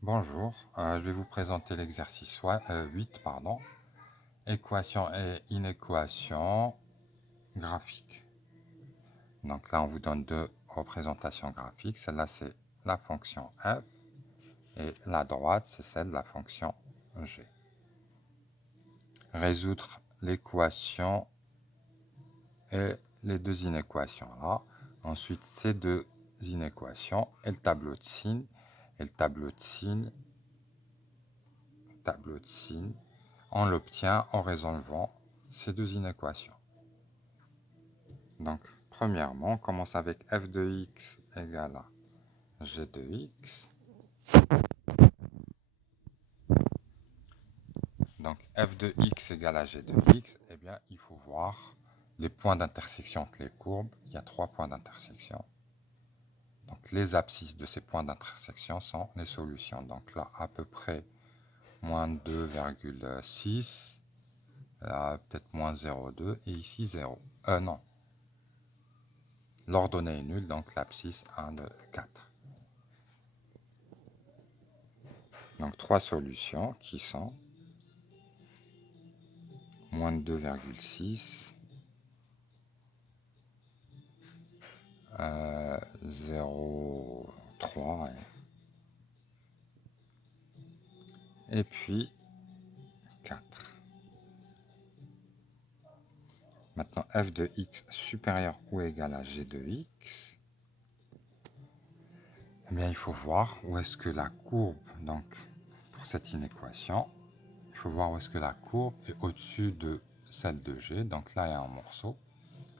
Bonjour, je vais vous présenter l'exercice 8, équation et inéquation graphique. Donc là, on vous donne deux représentations graphiques. Celle-là, c'est la fonction f et la droite, c'est celle de la fonction g. Résoudre l'équation et les deux inéquations là. Ensuite, ces deux inéquations et le tableau de signes. Et le tableau de signes, on l'obtient en résolvant ces deux inéquations. Donc, premièrement, on commence avec f de x égale à g de x. Donc, f de x égale à g de x, eh bien, il faut voir les points d'intersection entre les courbes. Il y a 3 points d'intersection. Donc, les abscisses de ces points d'intersection sont les solutions. Donc là, à peu près moins 2,6, là, peut-être moins 0,2, et ici 0. Non. L'ordonnée est nulle, donc l'abscisse 1, 2, 4. Donc, 3 solutions qui sont moins 2,6, 0,3 et puis 4. Maintenant, f de x supérieur ou égal à g de x, eh bien, il faut voir où est-ce que la courbe, donc pour cette inéquation, il faut voir où est-ce que la courbe est au-dessus de celle de g. Donc là, il y a un morceau,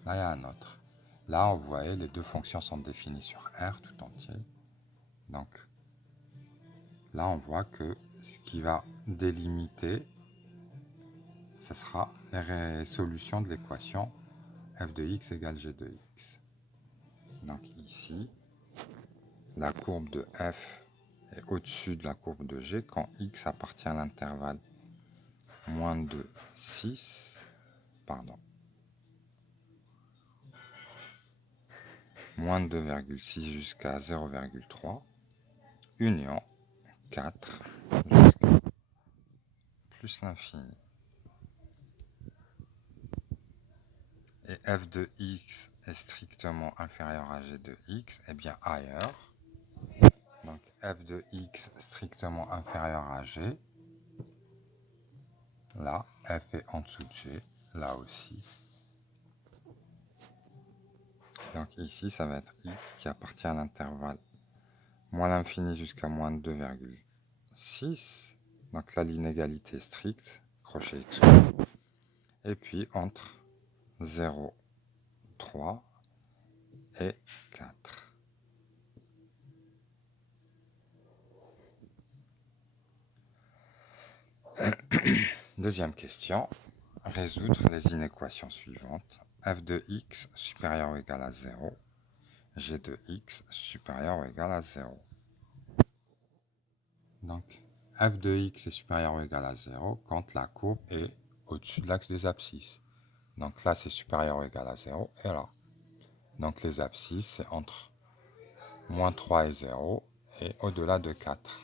là, il y a un autre. Là, vous voyez, les deux fonctions sont définies sur R tout entier. Donc là, on voit que ce qui va délimiter, ce sera les solutions de l'équation f de x égale g de x. Donc ici, la courbe de f est au-dessus de la courbe de g quand x appartient à l'intervalle moins 2, 6, moins 2,6 jusqu'à 0,3, union 4 jusqu'à plus l'infini. Et f de x est strictement inférieur à g de x, et bien ailleurs. Donc f de x strictement inférieur à g. Là, f est en dessous de g, là aussi. Donc ici, ça va être x qui appartient à l'intervalle moins l'infini jusqu'à moins 2,6. Donc là, l'inégalité est stricte, crochet x. Et puis entre 0, 3 et 4. Deuxième question. Résoudre les inéquations suivantes. F de x supérieur ou égal à 0. G de x supérieur ou égal à 0. Donc, f de x est supérieur ou égal à 0 quand la courbe est au-dessus de l'axe des abscisses. Donc là, c'est supérieur ou égal à 0 et là. Donc les abscisses, c'est entre moins 3 et 0 et au-delà de 4.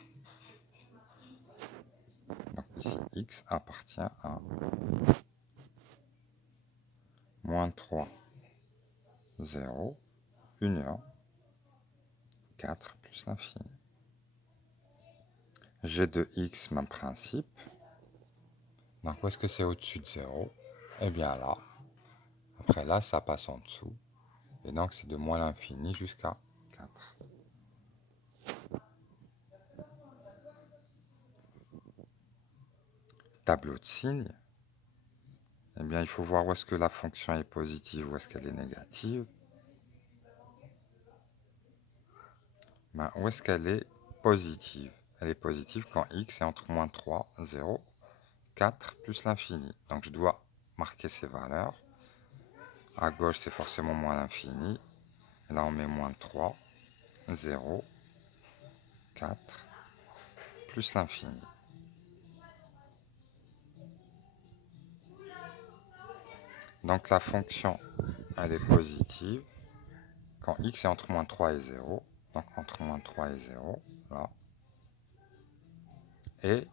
Donc ici, x appartient à moins 3, 0, union 4 plus l'infini. G de x, même principe. Donc où est-ce que c'est au-dessus de 0? Eh bien là. Après là, ça passe en dessous. Et donc c'est de moins l'infini jusqu'à 4. Tableau de signes. Eh bien, il faut voir où est-ce que la fonction est positive, où est-ce qu'elle est négative. Ben, où est-ce qu'elle est positive? Elle est positive quand x est entre moins 3, 0, 4 plus l'infini. Donc je dois marquer ces valeurs. À gauche, c'est forcément moins l'infini. Là, on met moins 3, 0, 4 plus l'infini. Donc la fonction, elle est positive quand x est entre moins 3 et 0. Donc entre moins 3 et 0, là. Et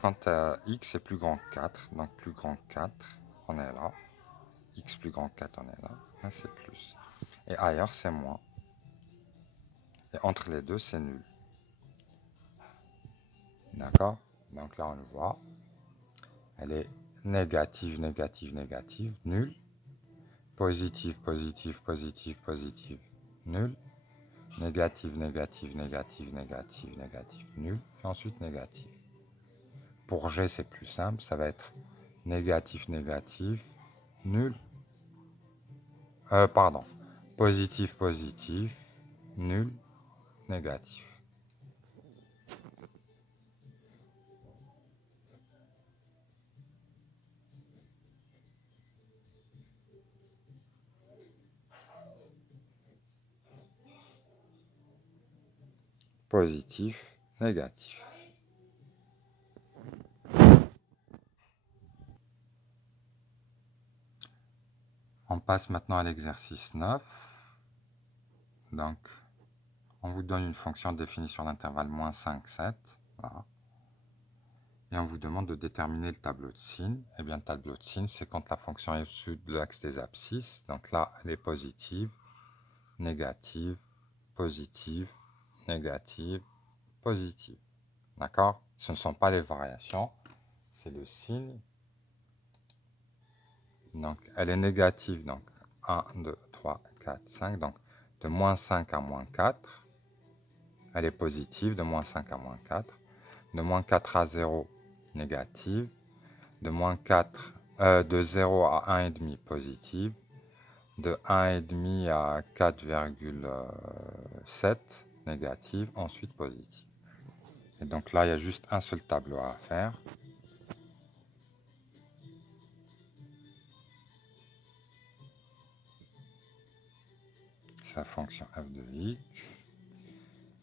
quand x est plus grand que 4, donc plus grand que 4, on est là. X plus grand que 4, on est là. Là, c'est plus. Et ailleurs, c'est moins. Et entre les deux, c'est nul. D'accord? Donc là, on le voit. Elle est négative, négative, négative, nul. Positive, positive, positive, positive, nul. Négative, négative, négative, négative, négative, nul. Et ensuite négative. Pour G, c'est plus simple. Ça va être négatif, négatif, nul. Pardon. Positif, positif, nul, négatif. Positif, négatif. On passe maintenant à l'exercice 9. Donc, on vous donne une fonction définie sur l'intervalle moins 5, 7. Voilà. Et on vous demande de déterminer le tableau de signes. Eh bien, le tableau de signes, c'est quand la fonction est au-dessus de l'axe des abscisses. Donc là, elle est positive, négative, positive, négative, positive. D'accord? Ce ne sont pas les variations, c'est le signe. Donc, elle est négative, donc 1, 2, 3, 4, 5. Donc, de moins 5 à moins 4. Elle est positive, de moins 5 à moins 4. De moins 4 à 0, négative. De moins 4, de 0 à 1,5, positive. De 1,5 à 4,7, négative. Ensuite, positive. Et donc là, il y a juste un seul tableau à faire. C'est la fonction f de x.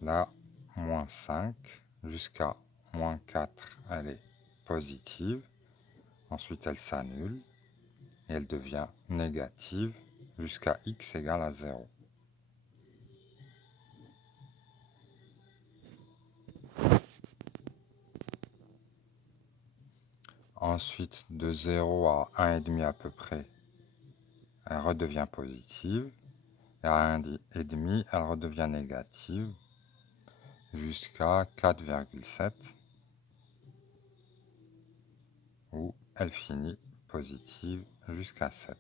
Là, moins 5 jusqu'à moins 4, elle est positive. Ensuite, elle s'annule et elle devient négative jusqu'à x égale à 0. Ensuite, de 0 à 1,5 à peu près, elle redevient positive. Et à 1,5, elle redevient négative jusqu'à 4,7 où elle finit positive jusqu'à 7.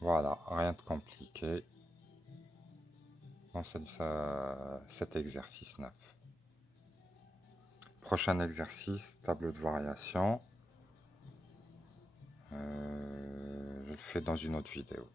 Voilà, rien de compliqué dans cet exercice 9. Prochain exercice, tableau de variation. Je le fais dans une autre vidéo.